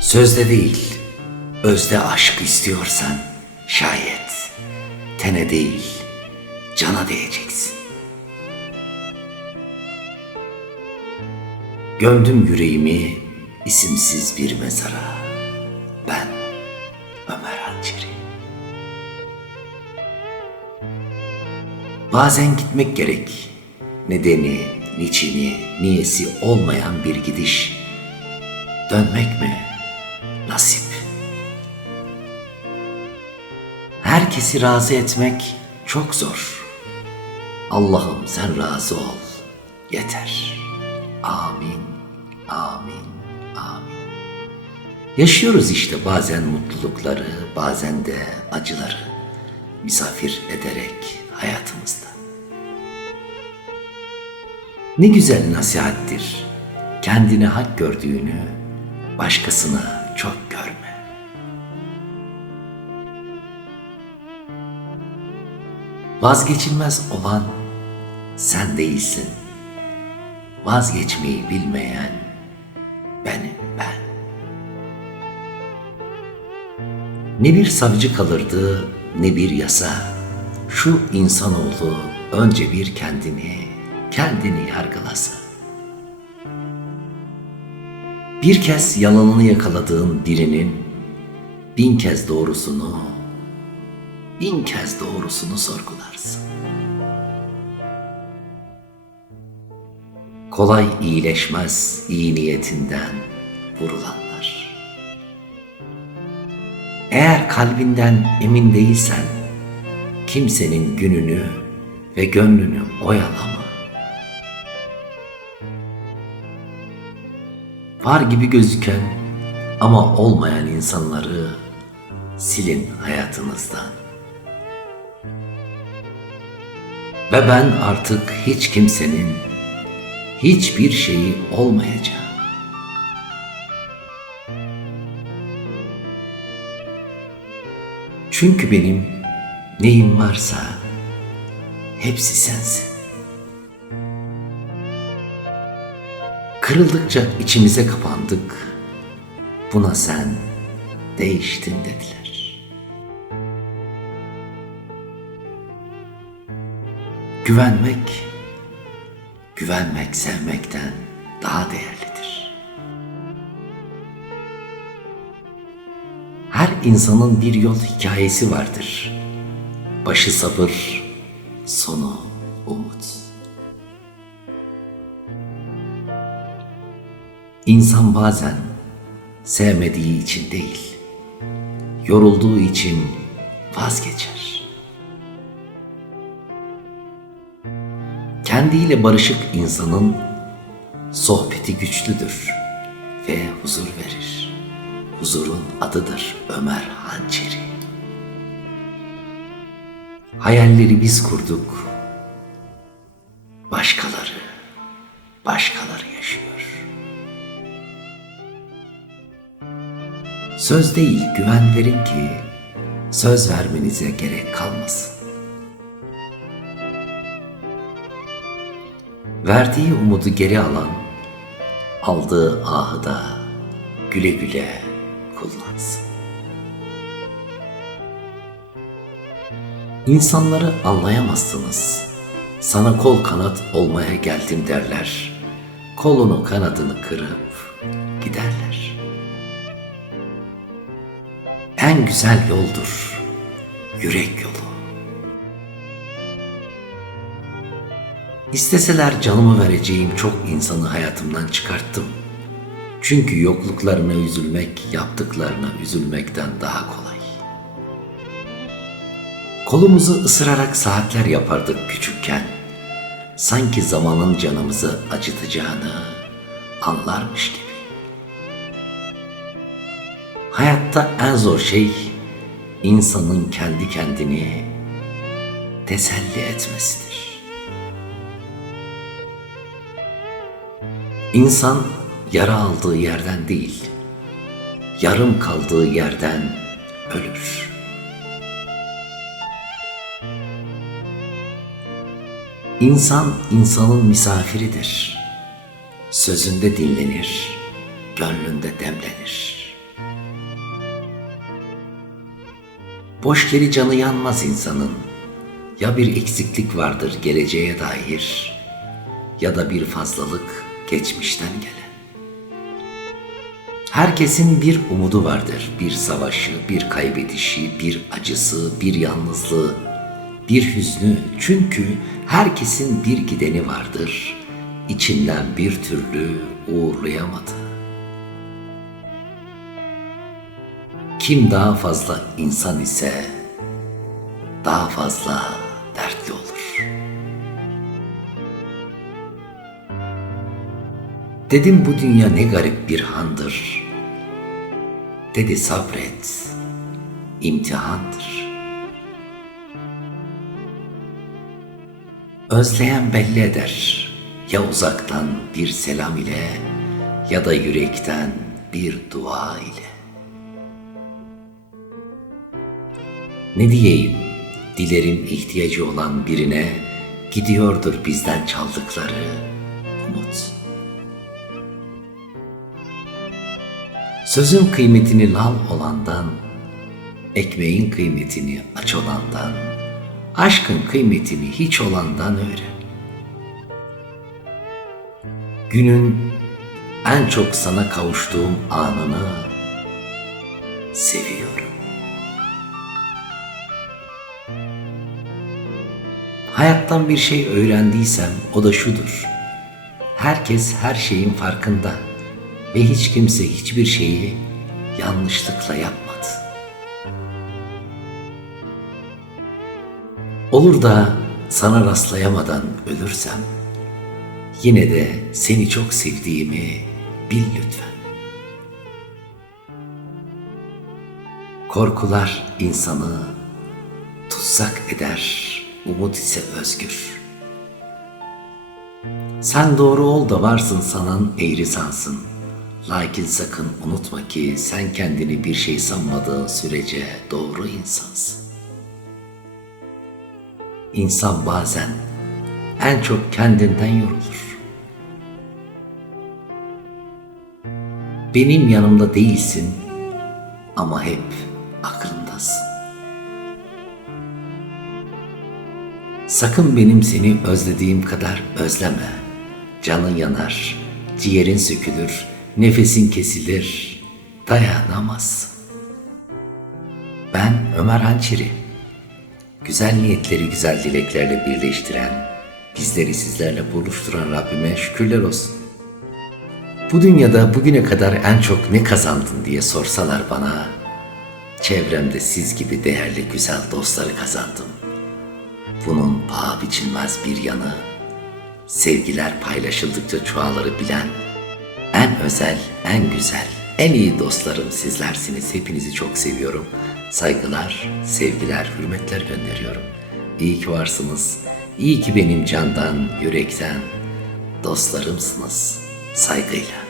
Sözde değil, özde aşk istiyorsan şayet tene değil, cana değeceksin. Gömdüm yüreğimi isimsiz bir mezara. Ben Ömer Hançeri. Bazen gitmek gerek. Nedeni, niçini, niyesi olmayan bir gidiş. Dönmek mi? Nasip. Herkesi razı etmek çok zor. Allah'ım sen razı ol. Yeter. Amin. Amin. Amin. Yaşıyoruz işte bazen mutlulukları, bazen de acıları misafir ederek hayatımızda. Ne güzel nasihattir. Kendine hak gördüğünü başkasına çok görme. Vazgeçilmez olan sen değilsin. Vazgeçmeyi bilmeyen benim ben. Ne bir savcı kalırdı ne bir yasa. Şu insanoğlu önce bir kendini, kendini yargılasa. Bir kez yalanını yakaladığın birinin bin kez doğrusunu, bin kez doğrusunu sorgularsın. Kolay iyileşmez iyi niyetinden vurulanlar. Eğer kalbinden emin değilsen, kimsenin gününü ve gönlünü oyalama. Var gibi gözüken ama olmayan insanları silin hayatınızdan. Ve ben artık hiç kimsenin hiçbir şeyi olmayacağım. Çünkü benim neyim varsa hepsi sensin. Kırıldıkça içimize kapandık. Buna sen değiştin dediler. Güvenmek, güvenmek sevmekten daha değerlidir. Her insanın bir yol hikayesi vardır. Başı sabır, sonu umut. İnsan bazen sevmediği için değil, yorulduğu için vazgeçer. Kendiyle barışık insanın sohbeti güçlüdür ve huzur verir. Huzurun adıdır Ömer Hançeri. Hayalleri biz kurduk. Başkaları, başkaları yaşıyor. Söz değil güven verin ki söz vermenize gerek kalmasın. Verdiği umudu geri alan, aldığı ahı da güle güle kullansın. İnsanları anlayamazsınız. Sana kol kanat olmaya geldim derler. Kolunu kanadını kırıp güzel yoldur yürek yolu. İsteseler canımı vereceğim çok insanı hayatımdan çıkarttım. Çünkü yokluklarına üzülmek, yaptıklarına üzülmekten daha kolay. Kolumuzu ısırarak saatler yapardık küçükken. Sanki zamanın canımızı acıtacağını anlarmış gibi. Hayatta en zor şey insanın kendi kendini teselli etmesidir. İnsan yara aldığı yerden değil, yarım kaldığı yerden ölür. İnsan insanın misafiridir. Sözünde dinlenir, gönlünde demlenir. Boş yeri canı yanmaz insanın. Ya bir eksiklik vardır geleceğe dair ya da bir fazlalık geçmişten gelen. Herkesin bir umudu vardır. Bir savaşı, bir kaybedişi, bir acısı, bir yalnızlığı, bir hüznü. Çünkü herkesin bir gideni vardır. İçinden bir türlü uğurlayamadı. Kim daha fazla insan ise daha fazla dertli olur. Dedim bu dünya ne garip bir handır. Dedi sabret, imtihandır. Özleyen belli eder. Ya uzaktan bir selam ile ya da yürekten bir dua ile. Ne diyeyim? Dilerim ihtiyacı olan birine gidiyordur bizden çaldıkları umut. Sözün kıymetini lal olandan, ekmeğin kıymetini aç olandan, aşkın kıymetini hiç olandan öğren. Günün en çok sana kavuştuğum anını seviyorum. Hayattan bir şey öğrendiysem o da şudur. Herkes her şeyin farkında ve hiç kimse hiçbir şeyi yanlışlıkla yapmadı. Olur da sana rastlayamadan ölürsem yine de seni çok sevdiğimi bil lütfen. Korkular insanı tutsak eder, umut ise özgür. Sen doğru ol da varsın sanan eğri sansın. Lakin sakın unutma ki sen kendini bir şey sanmadığın sürece doğru insansın. İnsan bazen en çok kendinden yorulur. Benim yanımda değilsin ama hep aklımdasın. Sakın benim seni özlediğim kadar özleme. Canın yanar, ciğerin sökülür, nefesin kesilir, dayanamazsın. Ben Ömer Hançeri. Güzel niyetleri güzel dileklerle birleştiren, bizleri sizlerle buluşturan Rabbime şükürler olsun. Bu dünyada bugüne kadar en çok ne kazandın diye sorsalar bana, çevremde siz gibi değerli güzel dostları kazandım. Bunun paha biçilmez bir yanı, sevgiler paylaşıldıkça çoğalır bilen, en özel, en güzel, en iyi dostlarım sizlersiniz. Hepinizi çok seviyorum. Saygılar, sevgiler, hürmetler gönderiyorum. İyi ki varsınız. İyi ki benim candan, yürekten dostlarımsınız. Saygıyla.